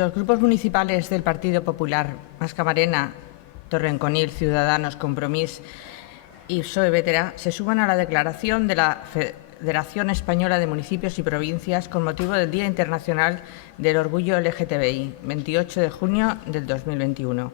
Los grupos municipales del Partido Popular, Mascamarena, Torrenconil, Ciudadanos, Compromís y PSOE Vetera se suman a la declaración de la Federación Española de Municipios y Provincias con motivo del Día Internacional del Orgullo LGTBI, 28 de junio del 2021.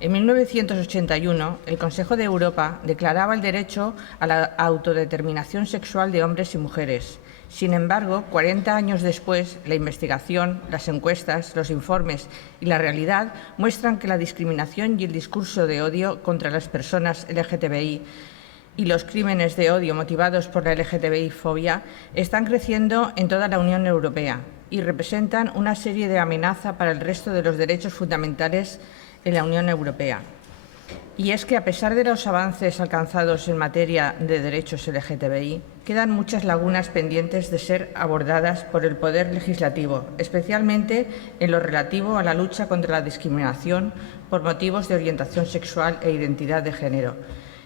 En 1981, el Consejo de Europa declaraba el derecho a la autodeterminación sexual de hombres y mujeres. Sin embargo, 40 años después, la investigación, las encuestas, los informes y la realidad muestran que la discriminación y el discurso de odio contra las personas LGTBI y los crímenes de odio motivados por la LGTBI-fobia están creciendo en toda la Unión Europea y representan una serie de amenazas para el resto de los derechos fundamentales en la Unión Europea. Y es que, a pesar de los avances alcanzados en materia de derechos LGTBI, quedan muchas lagunas pendientes de ser abordadas por el Poder Legislativo, especialmente en lo relativo a la lucha contra la discriminación por motivos de orientación sexual e identidad de género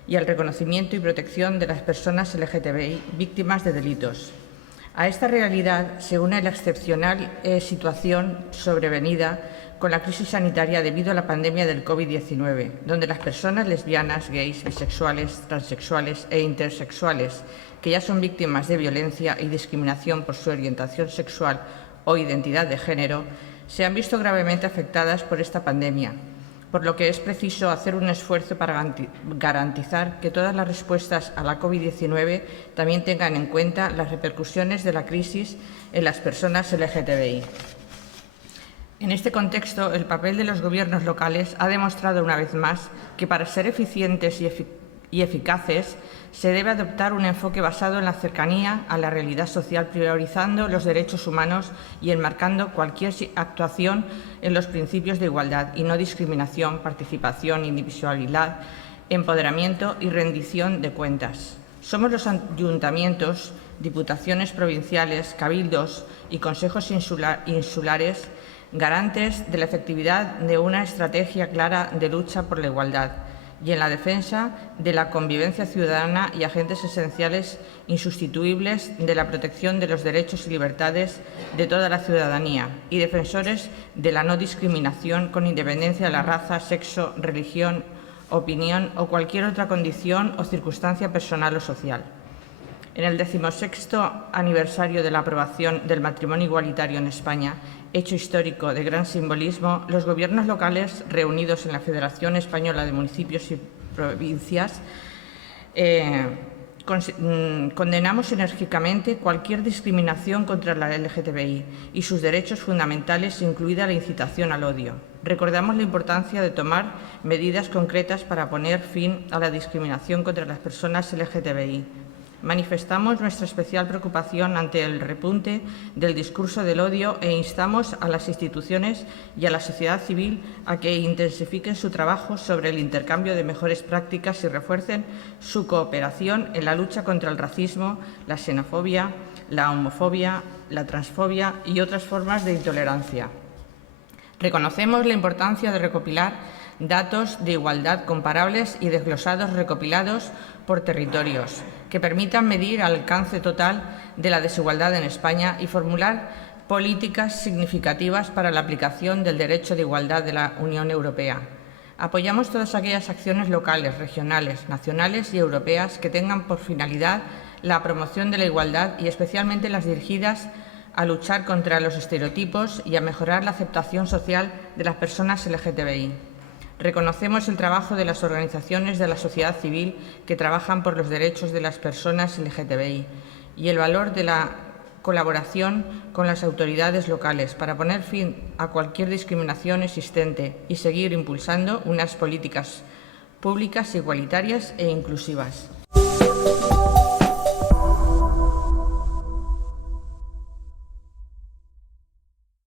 y al reconocimiento y protección de las personas LGTBI víctimas de delitos. A esta realidad se une la excepcional situación sobrevenida con la crisis sanitaria debido a la pandemia del COVID-19, donde las personas lesbianas, gays, bisexuales, transexuales e intersexuales, que ya son víctimas de violencia y discriminación por su orientación sexual o identidad de género, se han visto gravemente afectadas por esta pandemia, por lo que es preciso hacer un esfuerzo para garantizar que todas las respuestas a la COVID-19 también tengan en cuenta las repercusiones de la crisis en las personas LGTBI. En este contexto, el papel de los gobiernos locales ha demostrado una vez más que para ser eficientes y eficaces se debe adoptar un enfoque basado en la cercanía a la realidad social, priorizando los derechos humanos y enmarcando cualquier actuación en los principios de igualdad y no discriminación, participación, individualidad, empoderamiento y rendición de cuentas. Somos los ayuntamientos, diputaciones provinciales, cabildos y consejos insulares garantes de la efectividad de una estrategia clara de lucha por la igualdad y en la defensa de la convivencia ciudadana y agentes esenciales insustituibles de la protección de los derechos y libertades de toda la ciudadanía y defensores de la no discriminación con independencia de la raza, sexo, religión, opinión o cualquier otra condición o circunstancia personal o social. En el 16º aniversario de la aprobación del matrimonio igualitario en España, hecho histórico de gran simbolismo, los gobiernos locales reunidos en la Federación Española de Municipios y Provincias condenamos enérgicamente cualquier discriminación contra la LGTBI y sus derechos fundamentales, incluida la incitación al odio. Recordamos la importancia de tomar medidas concretas para poner fin a la discriminación contra las personas LGTBI. Manifestamos nuestra especial preocupación ante el repunte del discurso del odio e instamos a las instituciones y a la sociedad civil a que intensifiquen su trabajo sobre el intercambio de mejores prácticas y refuercen su cooperación en la lucha contra el racismo, la xenofobia, la homofobia, la transfobia y otras formas de intolerancia. Reconocemos la importancia de recopilar datos de igualdad comparables y desglosados recopilados por territorios, que permitan medir el alcance total de la desigualdad en España y formular políticas significativas para la aplicación del derecho de igualdad de la Unión Europea. Apoyamos todas aquellas acciones locales, regionales, nacionales y europeas que tengan por finalidad la promoción de la igualdad y especialmente las dirigidas a luchar contra los estereotipos y a mejorar la aceptación social de las personas LGTBI. Reconocemos el trabajo de las organizaciones de la sociedad civil que trabajan por los derechos de las personas LGTBI y el valor de la colaboración con las autoridades locales para poner fin a cualquier discriminación existente y seguir impulsando unas políticas públicas igualitarias e inclusivas.